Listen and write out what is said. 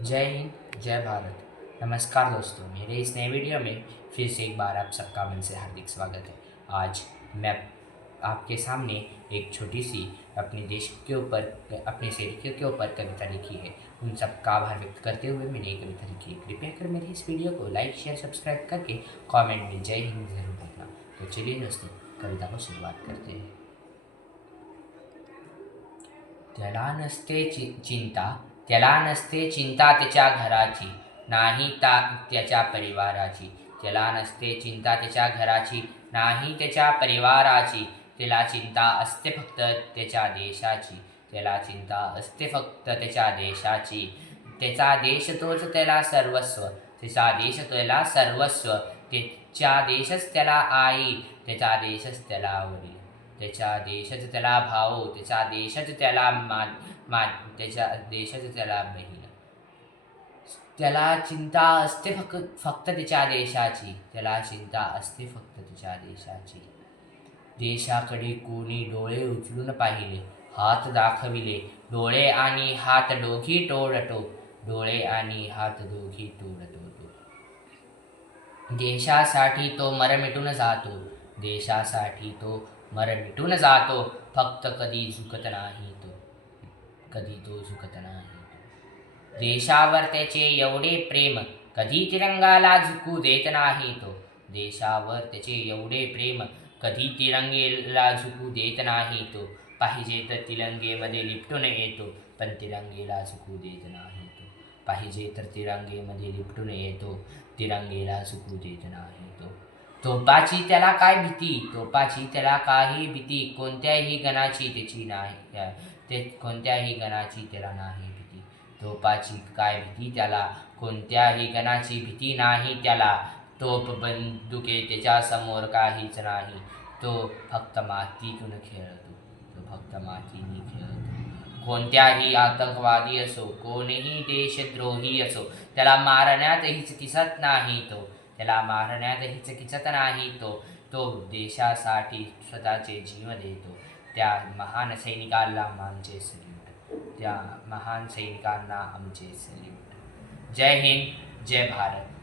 जय हिंद, जय भारत। नमस्कार दोस्तों, मेरे इस नए वीडियो में फिर से एक बार आप सबका मन से हार्दिक स्वागत है। आज मैं आपके सामने एक छोटी सी अपने देश के ऊपर, अपने सैनिकों के ऊपर कविता लिखी है। उन सब का आभार व्यक्त करते हुए मैंने ये कविता लिखी है। कृपया कर मेरे इस वीडियो को लाइक, शेयर, सब्सक्राइब करके कमेंट में जय हिंद जरूर लिखना। तो चलिए दोस्तों, कविता को शुरुआत करते हैं। त्याला नसते चिंता त्याला नसते चिंता त्याच्या घराची, नाही त्याच्या परिवाराची। त्याला नसते चिंता त्याच्या घराची, नाही त्याच्या परिवाराची। त्याला चिंता असते फक्त त्याच्या देशाची, त्याला चिंता असते फक्त त्याच्या देशाची। त्याचा देश तोच त्याला सर्वस्व, त्याचा देश त्याला सर्वस्व। त्याचा देशच त्याला आई, त्याचा देशच त्याला वडील। त्याचा देशच त्याला भाऊ, त्याचा देशच त्याला त्याच्या देशच त्याला बहीण। त्याला चिंता असते फक्त तिच्या देशाची, त्याला चिंता असते फक्त तिच्या देशाची। देशाकडे कोणी डोळे उचलून पाहिले, हात दाखविले, डोळे आणि हात दोघी टोळतो, डोळे आणि हात दोघी टोळतो। देशासाठी तो मर मिटून जातो, देशासाठी तो मर मिटून जातो। फक्त कधी झुकत नाही तो, कधी तो झुकत नाही। देशावर त्याचे एवढे प्रेम, कधी तिरंगाला झुकू देत नाही तो। देशावर त्याचे एवढे प्रेम, कधी तिरंगेला झुकू देत नाही तो। पाहिजे तर तिरंगेमध्ये लिपटून येतो, पण तिरंगेला झुकू देत नाही तो। पाहिजे तर तिरंगेमध्ये लिपटून येतो, तिरंगेला झुकू देत नाही तो। तोपाची त्याला काय भीती, तोपाची त्याला काही भीती, कोणत्याही गणाची त्याची नाही, कोणत्याही गणाची त्याला नाही भीती। तोपाची काय भीती त्याला, कोणत्याही गणाची भीती नाही त्याला। तोप बंदुके त्याच्या समोर काहीच नाही, तो फक्त मातीतून खेळतो, तो फक्त मातीने खेळतो। कोणत्याही आतंकवादी असो, कोणीही देशद्रोही असो, त्याला मारण्यात हिचकिचत नाही तो, त्याला मारण्यात हिचकिचत नाही तो। तो देशासाठी स्वतःचे जीव देतो। त्या महान सैनिकाला आमचे सल्यूट, त्या महान सैनिकांना आमचे सल्यूट। जय हिंद, जय भारत।